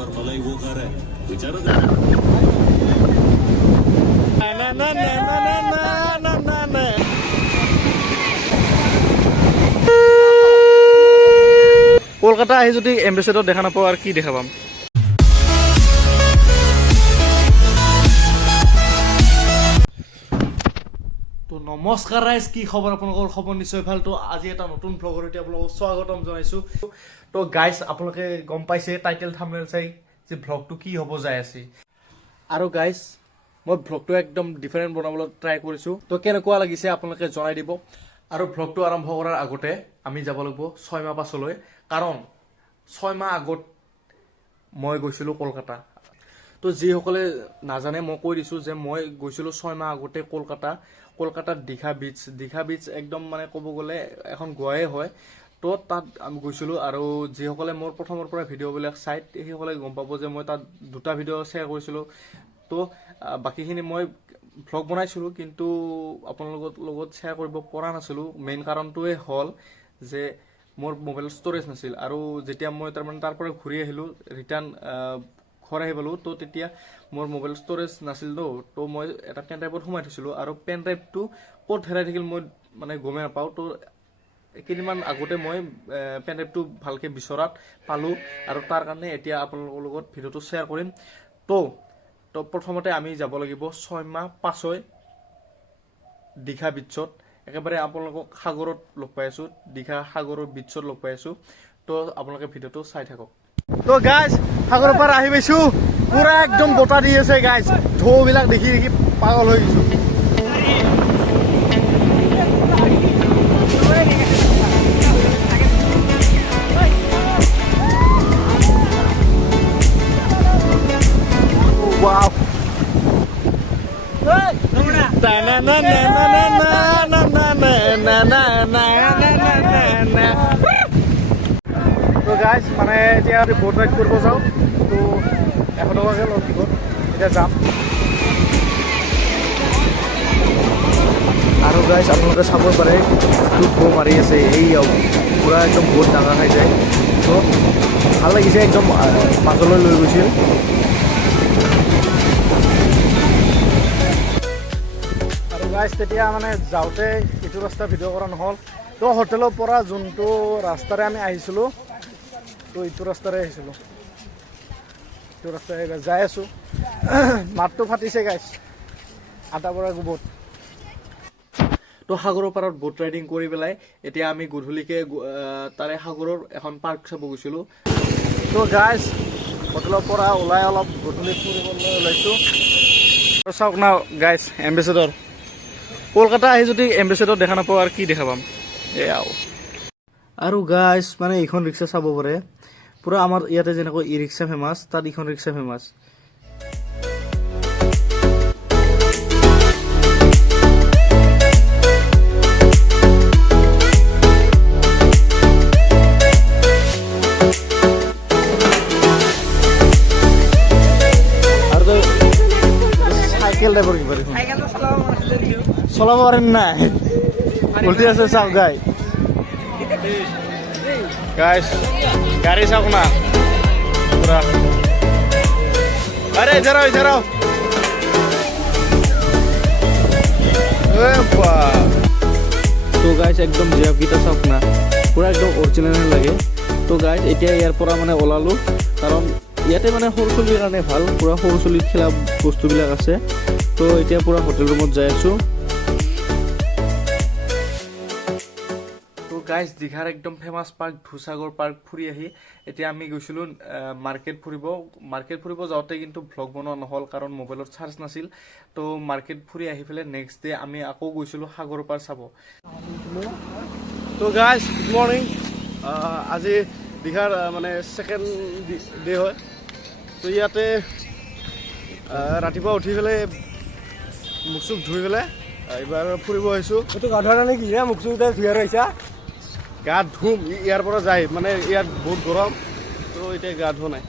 और मलाई वो खा रहा है बेचारा কলকাতা আহি যদি এম্বেচেডৰ দেখা নাপাওঁ আৰু কি দেখা পাম। তো নমস্কাৰ ৰাইজ, কি খবৰ আপোনালোকৰ? খবৰ নিশ্চয় ভাল। তো আজি এটা নতুন ভ্লগৰ সৈতে আপোনালোকক স্বাগতম জনাইছোঁ। তো গাইজ, আপোনালোকে গম পাইছে টাইটেল থাম্বনেইল চাই যে ভ্লগটো কি হ'ব যাই আছে। আৰু গাইজ, মই ভ্লগটো একদম ডিফাৰেণ্ট বনাবলৈ ট্ৰাই কৰিছোঁ। তো কেনেকুৱা লাগিছে আপোনালোকে জনাই দিব। আৰু ভ্লগটো আৰম্ভ কৰাৰ আগতে আমি যাব লাগিব 6 মাহ পাছলৈ, কাৰণ 6 মাহ আগত মই গৈছিলোঁ কলকাতা। তো যিসকলে নাজানে মই কৈ দিছোঁ যে মই গৈছিলোঁ 6 মাহ আগতে কলকাতাত দীঘা বিচ একদম মানে ক'ব গ'লে এখন গোৱাই হয়। তো তাত আমি গৈছিলোঁ, আৰু যিসকলে মোৰ প্ৰথমৰ পৰা ভিডিঅ'বিলাক চাই সেইসকলে গম পাব যে মই তাত 2টা ভিডিঅ' শ্বেয়াৰ কৰিছিলোঁ। তো বাকীখিনি মই ভ্লগ বনাইছিলোঁ, কিন্তু আপোনালোকৰ লগত শ্বেয়াৰ কৰিব পৰা নাছিলোঁ। মেইন কাৰণটোৱে হ'ল যে মোৰ মোবাইলৰ ষ্ট'ৰেজ নাছিল, আৰু যেতিয়া মই তাৰমানে তাৰ পৰা ঘূৰি আহিলোঁ, ৰিটাৰ্ণ ঘৰ আহি পালোঁ, তো তেতিয়া মোৰ মোবাইল ষ্ট'ৰেজ নাছিল। তো মই এটা পেন ড্ৰাইভত সোমাই থৈছিলোঁ, আৰু পেন ড্ৰাইভটো ক'ত হেৰাই থাকিল মই মানে গমেই নাপাওঁ। তো কেইদিনমান আগতে মই পেন ড্ৰাইভটো ভালকৈ বিচৰাত পালোঁ, আৰু তাৰ কাৰণে এতিয়া আপোনালোকৰ লগত ভিডিঅ'টো শ্বেয়াৰ কৰিম। তো প্ৰথমতে আমি যাব লাগিব 6 মাহ পাছৈ দীঘা বিচত। একেবাৰে আপোনালোকক সাগৰত লগ পাই আছোঁ, দীঘা সাগৰৰ বিচত লগ পাই আছোঁ। তো আপোনালোকে ভিডিঅ'টো চাই থাকক। তো গাইজ, সাগৰৰ পৰা আহি পাইছোঁ। পুৰা একদম বতাহ দি আছে গাইজ, ঢৌবিলাক দেখি দেখি পাগল হৈ গৈছোঁ। Wow. তো গাইজ, মানে এতিয়া ব'ট ৰাইড কৰিব যাওঁ। তো 100 টকাকৈ লওঁ টিকট, এতিয়া যাম। আৰু গাইজ, আপোনালোকে চাব পাৰে ঢৌ মাৰি আছে, এই পূৰা একদম বহুত ডাঙৰ হৈ যায়। তো ভাল লাগিছে, একদম মাজলৈ লৈ গৈছিল। আৰু গাইজ, তেতিয়া মানে যাওঁতে এইটো ৰাস্তা ভিডিঅ' কৰা নহ'ল। তো হোটেলৰ পৰা যোনটো ৰাস্তাৰে আমি আহিছিলোঁ, তো এইটো ৰাস্তাৰে আহিছিলোঁ, এইটো ৰাস্তাৰে যাই আছোঁ। মাতটো ফাটিছে গাইজ, আটা পৰা গোবত। তো সাগৰৰ পাৰত ব'ট ৰাইডিং কৰি পেলাই এতিয়া আমি গধূলিকৈ তাৰে সাগৰৰ এখন পাৰ্ক চাব গৈছিলোঁ। তো গাইজ, হোটেলৰ পৰা ওলাই অলপ গধূলি ফুৰিবলৈ ওলাইছোঁ। চাওক না গাইজ, এম্বেচেডৰ কলকাতা আহি যদি এম্বেচেডৰ দেখা নাপাওঁ আৰু কি দেখা পাম। এয়াও। আৰু গাইজ, মানে এইখন ৰিক্সা চাব পাৰে, পূৰা আমাৰ ইয়াতে যেনেকৈ ই ৰিক্সা ফেমাছ, তাত এইখন ৰিক্সা ফেমাছ। আৰু চাইকেল ড্ৰাইভাৰ কিবা দেখোন চলাব পাৰেন নাই, উল্টি আছে চাওক গাই। গাইজ, গাড়ি চাওক না পুরা। আরে ইধার আও, ইধার আও। তো গাইজ, একদম জিরাফকেইটা চাওক না, পুৰা একদম অৰিজিনেল লাগে। তো গাইজ, এতিয়া ইয়াৰ পৰা মানে ওলালোঁ, কাৰণ ইয়াতে মানে সৰু চলিৰ কাৰণে ভাল, পুৰা সৰু চলিৰ খেলা বস্তুবিলাক আছে। তো এতিয়া পুৰা হোটেল ৰুমত যাই আছোঁ। গাইজ, দীঘাৰ একদম ফেমাছ পাৰ্ক ধুসাগৰ পাৰ্ক ফুৰি আহি এতিয়া আমি গৈছিলোঁ মাৰ্কেট ফুৰিব যাওঁতে কিন্তু ভ্লগ বনোৱা নহ'ল, কাৰণ মোবাইলত চাৰ্জ নাছিল। তো মাৰ্কেট ফুৰি আহি পেলাই নেক্সট ডে আমি আকৌ গৈছিলোঁ সাগৰ পাৰ চাব। তো গাইজ, গুড মৰ্ণিং। আজি দীঘাৰ মানে ছেকেণ্ড ডে হয়। তো ইয়াতে ৰাতিপুৱা উঠি পেলাই মুখ চুখ ধুই পেলাই এইবাৰ ফুৰিব আহিছোঁ। এইটো গা ধোৱা নেকি? মুখ চুখ ধুই আৰু আহিছা? গা ধুম, ইয়াৰ পৰা যায়, মানে ইয়াত বহুত গৰম, তো এতিয়া গা ধোৱা নাই।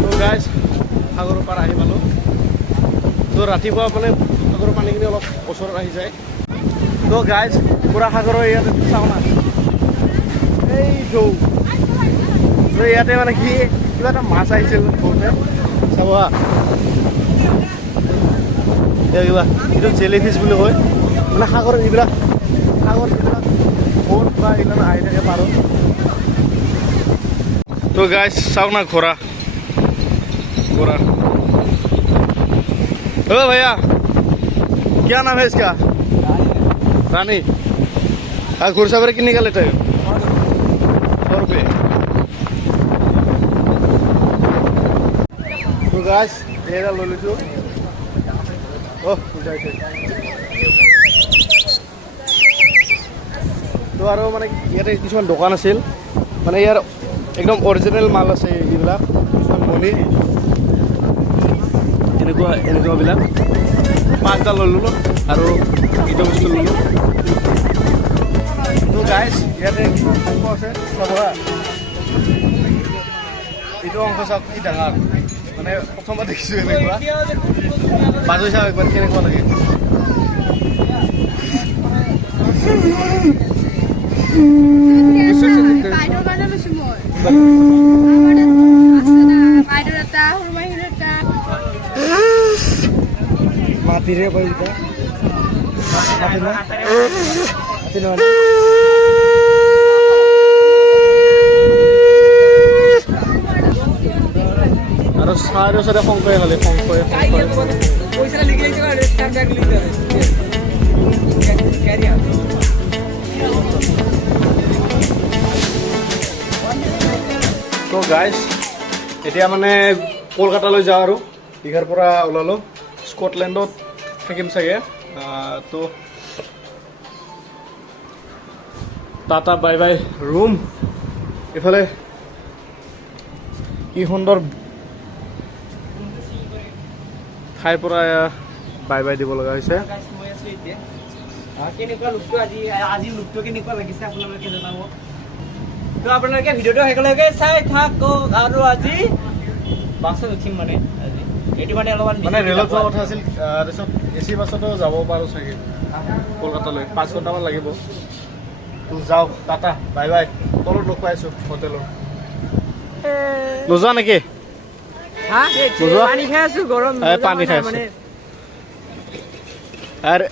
তো গাইজ, ৰাতিপুৱা মানে সাগৰৰ পানীখিনি অলপ ওচৰত আহি যায় তো গাইজ পুৰা সাগৰৰ ইয়াতে চাওঁ না এইটো তো ইয়াতে মানে কি কিবা এটা মাছ আহিছিল সৰুতে চাব হা কিবা এইটো জেলিফিছ বুলি কয় মানে সাগৰ যিবিলাক বহুত বা এইবিলাক আহি থাকে পাৰোঁ তো গাইজ চাওক না ঘোঁৰা ओ भैया क्या नाम है इसका रानी घुड़सवार कितने का लेते हो 100 रुपये तो गाइस ये लो लीजिए ओह तो और माने ইয়াতে কিছুমান দোকান আছিল মানে ইয়াৰ একদম অৰিজিনেল মাল আছে এইবিলাক কিছুমান মণি এনেকুৱাবিলাক 5টা ল'লো আৰু এইটো বস্তু ল'লো তো গাইজ ইয়াতে আছে চাব এইটো অংশ চাওক কি ডাঙৰ মানে প্ৰথমবাৰ দেখিছোঁ এনেকুৱা বাজৈ চাওক একবাৰ কেনেকুৱা লাগে মাটিৰে কইটা মাটি না আৰু চাৰে শংকৰে খালে শংকৰে তো গাইজ এতিয়া মানে কলকাতালৈ যাওঁ আৰু দীঘাৰ পৰা ওলালোঁ স্কটলেণ্ডত থাকিম চাগে তো টাটা বাই বাই ৰুম এইফালে কি সুন্দৰ ঠাইৰ পৰা বাই বাই দিব লগা হৈছে কেনেকুৱা লুকটো আজি লুকটো কেনেকুৱা লাগিছে আপোনালোকে জনাব তো আপোনালোকে ভিডিঅ'টো একেলগে চাই থাকক আৰু আজি বাছত উঠিম মানে আজি এইটো মানে অলপমান মানে ৰেলত যোৱা কথা আছিল তাৰপিছত AC বাছতো যাব পাৰোঁ চাগে কলকাতালৈ 5 ঘণ্টামান লাগিব তো যাওঁ টাটা বাই বাই তলত লগ পাইছোঁ হোটেলত নোযোৱা নেকি পানী খাই আছো গৰম পানী খাই আছো আৰু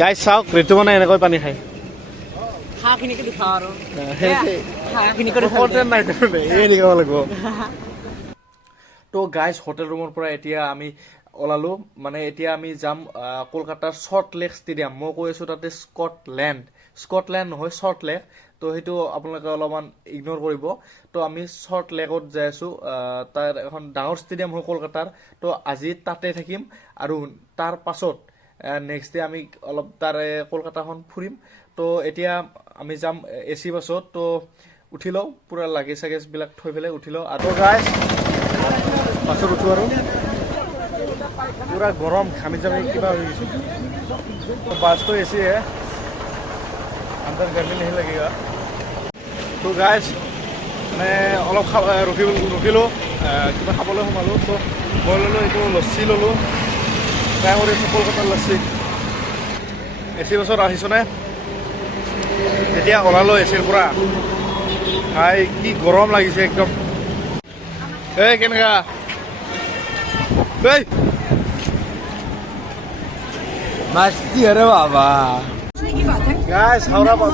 গাইজ চাওক ঋতু মানে এনেকৈ পানী খায় হাঁহখিনিকে দেখাওঁ আৰু তো গাইজ হোটেল ৰুমৰ পৰা এতিয়া আমি ওলালোঁ মানে এতিয়া আমি যাম কলকাতাৰ শ্বৰ্ট লেক ষ্টেডিয়াম মই কৈ আছোঁ তাতে স্কটলেণ্ড নহয় শ্বৰ্ট লেক তো সেইটো আপোনালোকে অলপমান ইগন'ৰ কৰিব তো আমি শ্বৰ্ট লেকত যাই আছোঁ তাৰ এখন ডাঙৰ ষ্টেডিয়াম হয় কলকাতাৰ তো আজি তাতে থাকিম আৰু তাৰ পাছত নেক্সট ডে আমি অলপ তাৰে কলকাতাখন ফুৰিম তো এতিয়া আমি যাম AC বাছত তো উঠি লওঁ পূৰা লাগেজ চাগেজবিলাক থৈ পেলাই উঠি লওঁ আৰু গাইজ বাছত উঠোঁ আৰু পূৰা গৰম ঘামি জামি কিবা হৈ গৈছোঁ বাছটো AC হে अंदर गर्मी नहीं लगेगा तो गाइस मैं अलग रखिलो क्या खाबले सोमालो तो मैं लो ये लस्सी ललो ट्राई कर कलकातार लस्सी AC बसत आने जैसे ओलालो ACर পৰা भाई कि गरम लगे एकदम केनेका मस्ती अरे बाबा गाइस हावड़ा का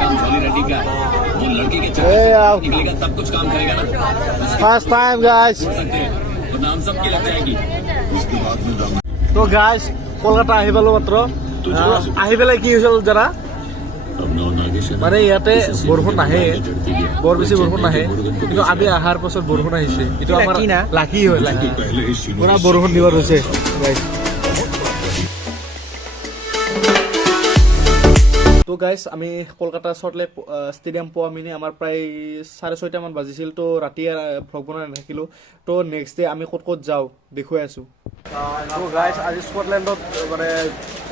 काम खाली रेडी का वो लड़के के निकलेगा सब कुछ काम करेगा ना फर्स्ट टाइम गाइस तो नाम सबकी लग जाएगी उसके बाद में तो गाइस কলকাতা আহি পালো মাত্ৰ আহি পেলাই কি হৈছিল জানা মানে ইয়াতে বৰষুণ নাহে বৰ বেছি বৰষুণ নাহে কিন্তু আমি অহাৰ পাছত বৰষুণ আহিছে এইটো আমাৰ লাকি হয় লাকি পুৰা বৰষুণ দিব হৈছে গাইস তো গাইস আমি কলকাতা শ্বৰ্ট লেক ষ্টেডিয়াম পোৱা মিনি আমাৰ প্ৰায় 6:30 মান বাজিছিল তো ৰাতি ভ্লগ বনাই নাথাকিলোঁ তো নেক্সট ডে আমি ক'ত ক'ত যাওঁ দেখুৱাই আছোঁ তো গাইস আজি স্কটলেণ্ডত মানে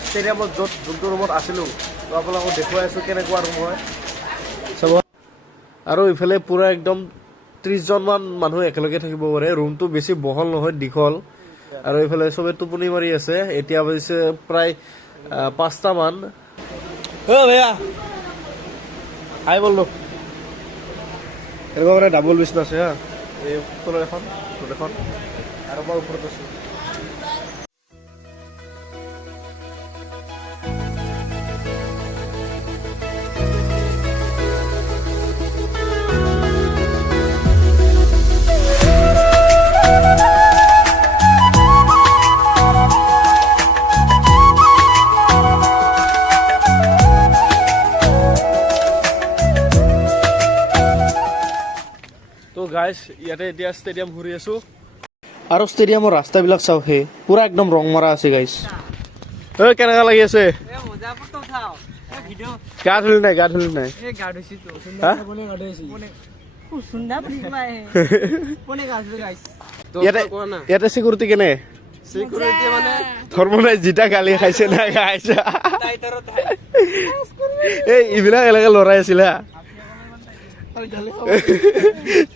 ষ্টেডিয়ামত য'ত যোনটো ৰুমত আছিলোঁ তো আপোনালোকক দেখুৱাই আছোঁ কেনেকুৱা ৰুম হয় চাব আৰু ইফালে পূৰা একদম 30জনমান মানুহ একেলগে থাকিব পাৰে ৰুমটো বেছি বহল নহয় দীঘল আৰু এইফালে চবে টোপনি মাৰি আছে এতিয়া বাজিছে প্ৰায় 5টা মান ও ভাইয়া আই বললো এনেকুৱা মানে ডাবল বিছনা আছে হা এই তলৰ এখন আৰু মই ওপৰত আছোঁ গাইজ ইয়াতে এতিয়া ষ্টেডিয়াম ঘূৰি আছো আৰু ষ্টেডিয়ামৰ ৰাস্তাবিলাক চাও হে পুৰা একদম ৰং মৰা আছে গাইজ ঐ কেনেকা লাগি আছে গা ধুলি নাই ইয়াতে চিকিউৰিটি কেনে ধৰ্ম নাই জিতা গালি খাইছে না খাইছে এই এইবিলাক এলেকা লৰাই আছিল হা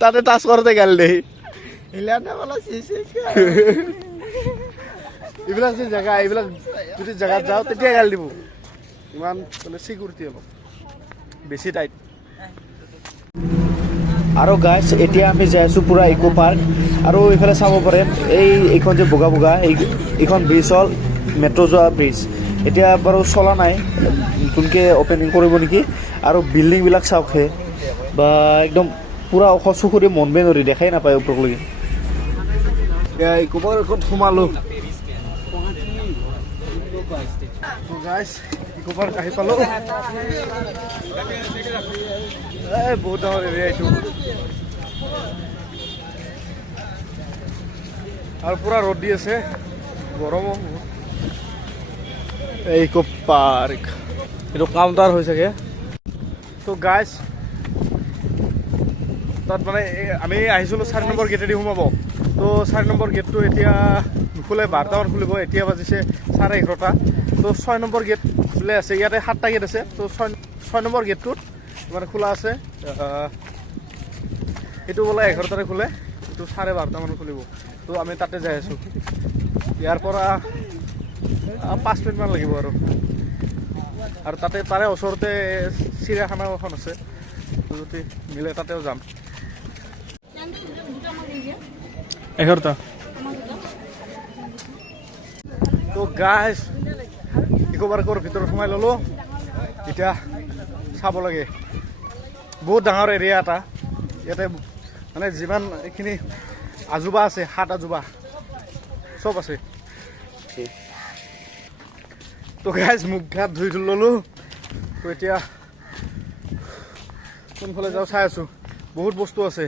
তাতে টাচ করতে গেল দেই এইবিলাক যে জেগা এইবিলাক যদি জেগাত যাওঁ তেতিয়া গাল দিব ইমান মানে চিকিউৰিটি অলপ বেছি টাইট আৰু গাইজ এতিয়া আমি যাই আছো পুৰা ইকো পাৰ্ক আৰু এইফালে চাব পাৰে এইখন যে বগা বগা এইখন ব্ৰিজ হ'ল মেট্ৰ' যোৱা ব্ৰিজ এতিয়া বাৰু চলা নাই নতুনকৈ অপেনিং কৰিব নেকি আৰু বিল্ডিংবিলাক চাওকহে বা একদম পুৰা ওখ চকুৰে মনবে নৰি দেখাই নাপায় ওপৰলৈকে ইকো পাৰ্কত সোমালো ইকো পাৰ্ক আহি পালো বহুত ডাঙৰ এৰিয়া এইটো আৰু পুৰা ৰ'দ দি আছে গৰমো ইকো পাৰ্ক এইটো কাউণ্টাৰ হৈ চাগে তো গাইজ তাত মানে আমি আহিছিলোঁ 4 নম্বৰ গেটেদি সোমাব তো 4 নম্বৰ গেটটো এতিয়া নুখোলে 12টামান খুলিব এতিয়া বাজিছে 11:30 তো 6 নম্বৰ গেট খোলে আছে ইয়াতে 7টা গেট আছে তো 6 নম্বৰ গেটটোত মানে খোলা আছে এইটো বোলে 11টাতে খোলে এইটো 12:30 খুলিব তো আমি তাতে যাই আছোঁ ইয়াৰ পৰা 5 মিনিটমান লাগিব আৰু তাতে তাৰে ওচৰতে চিৰিয়াখানা এখন আছে যদি মিলে তাতেও যাম 11টা তো গাইজ ইকো পাৰ্কৰ ভিতৰত সোমাই ল'লোঁ এতিয়া চাব লাগে বহুত ডাঙৰ এৰিয়া এটা ইয়াতে মানে যিমান এইখিনি আজোবা আছে 7 আজোবা চব আছে তো গাইজ মুখ ঘাট ধুই ল'লোঁ তো এতিয়া কোনফালে যাওঁ চাই আছোঁ বহুত বস্তু আছে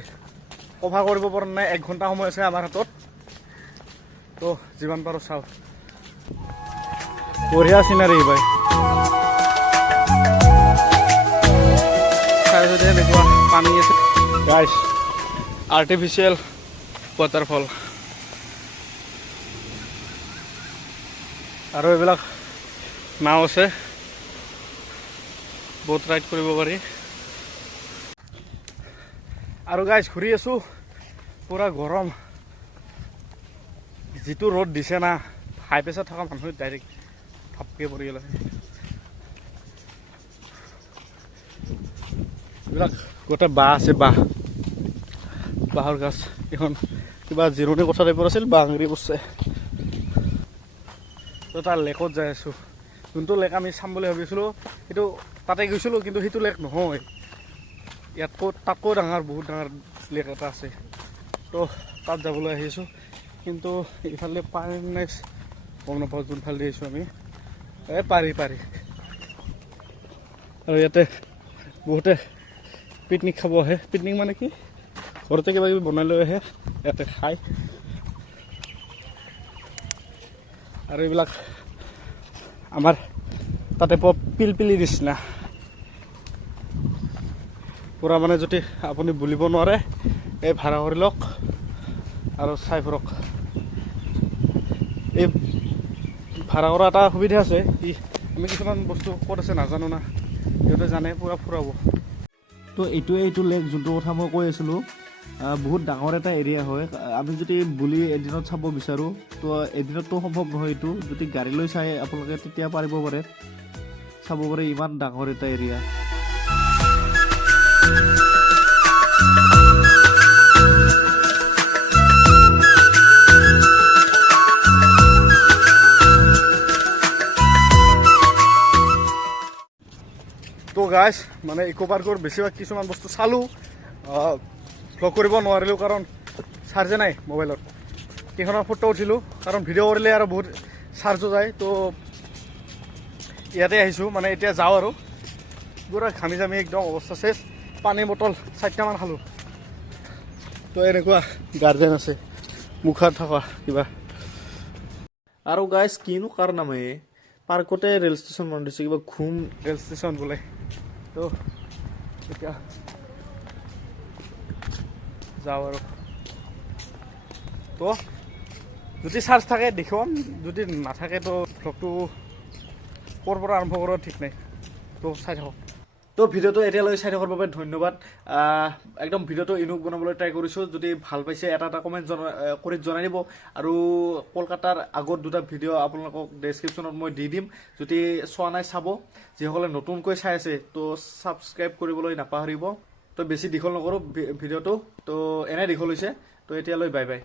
কভাৰ কৰিব পৰা নাই 1 ঘণ্টা সময় আছে আমাৰ হাতত তো যিমান পাৰোঁ চাওঁ বঢ়িয়া চিনাৰী ভাই চাইছোঁ এনেকুৱা পানী আছে গাইজ আৰ্টিফিচিয়েল ৱাটাৰফল আৰু এইবিলাক নাও আছে বহুত ৰাইড কৰিব পাৰি আৰু গাইজ ঘূৰি আছোঁ পুৰা গৰম যিটো ৰ'দ দিছে না হাই প্ৰেছাৰ থকা মানুহ ডাইৰেক্ট থাপকে পৰি গ'লে এইবিলাক গোটেই বাঁহ আছে বাঁহৰ গাছ এখন কিবা জিৰণি কোঠা টাইপৰ আছিল বাঁহৰি পৰছে তো তাৰ লেকত যাই আছোঁ যোনটো লেক আমি চাম বুলি ভাবিছিলোঁ সেইটো তাতে গৈছিলোঁ কিন্তু সেইটো লেক নহয় ইয়াতকৈ তাতকৈ ডাঙৰ বহুত ডাঙৰ লেক এটা আছে তো তাত যাবলৈ আহিছোঁ কিন্তু ইফালে পাৰি নেক্সট গম নাপাওঁ যোনফালে আহিছোঁ আমি পাৰি আৰু ইয়াতে বহুতে পিকনিক খাব আহে পিকনিক মানে কি ঘৰতে কিবা কিবি বনাই লৈ আহে ইয়াতে খায় আৰু এইবিলাক আমাৰ তাতে পিলপিলি নিচিনা পুৰা মানে যদি আপুনি বুলিব নোৱাৰে এই ভাড়া কৰি লওক আৰু চাই ফুৰক এই ভাড়া কৰা এটা সুবিধা আছে কি আমি কিছুমান বস্তু ক'ত আছে নাজানো না সিহঁতে জানে পুৰা ফুৰাব তো এইটো লেক যোনটো কথা মই কৈ আছিলোঁ বহুত ডাঙৰ এটা এৰিয়া হয় আমি যদি বুলি এদিনত চাব বিচাৰোঁ তো এদিনততো সম্ভৱ নহয় এইটো যদি গাড়ী লৈ চাই আপোনালোকে তেতিয়া পাৰিব পাৰে চাব পাৰে ইমান ডাঙৰ এটা এৰিয়া তো গাইজ মানে ইকো পাৰ্কৰ বেছিভাগ কিছুমান বস্তু চালোঁ ভ্লগ কৰিব নোৱাৰিলোঁ কাৰণ চাৰ্জে নাই মোবাইলত কেইখনৰ ফটো উঠিলোঁ কাৰণ ভিডিঅ' কৰিলে আৰু বহুত চাৰ্জো যায় তো ইয়াতে আহিছোঁ মানে এতিয়া যাওঁ আৰু পুৰা ঘামি জামি একদম অৱস্থা চেছ পানী বটল 4টামান খালোঁ তো এনেকুৱা গাৰ্ডেন আছে মুখাত থকা কিবা আৰু গাইজ কিনো কাৰ নামে পাৰ্কতে ৰেল ষ্টেচন বনাই দিছে কিবা ঘুম ৰেল ষ্টেচন বোলে তো এতিয়া যাওঁ আৰু তো যদি চাৰ্জ থাকে দেখুৱাম যদি নাথাকে তো ভ্লগটো ক'ৰ পৰা আৰম্ভ কৰোঁ ঠিক নাই তো চাই থাকক তো ভিডিঅ'টো এতিয়ালৈ চাই থকাৰ বাবে ধন্যবাদ একদম ভিডিঅ'টো ইউনিক বনাবলৈ ট্ৰাই কৰিছোঁ যদি ভাল পাইছে এটা কমেণ্ট কৰি জনাই দিব আৰু কলকাতাৰ আগত 2টা ভিডিঅ' আপোনালোকক ডেছক্ৰিপশ্যনত মই দি দিম যদি চোৱা নাই চাব যিসকলে নতুনকৈ চাই আছে তো ছাবস্ক্ৰাইব কৰিবলৈ নাপাহৰিব তো বেছি দীঘল নকৰোঁ ভিডিঅ'টো তো এনে দীঘল হৈছে তো এতিয়ালৈ বাই বাই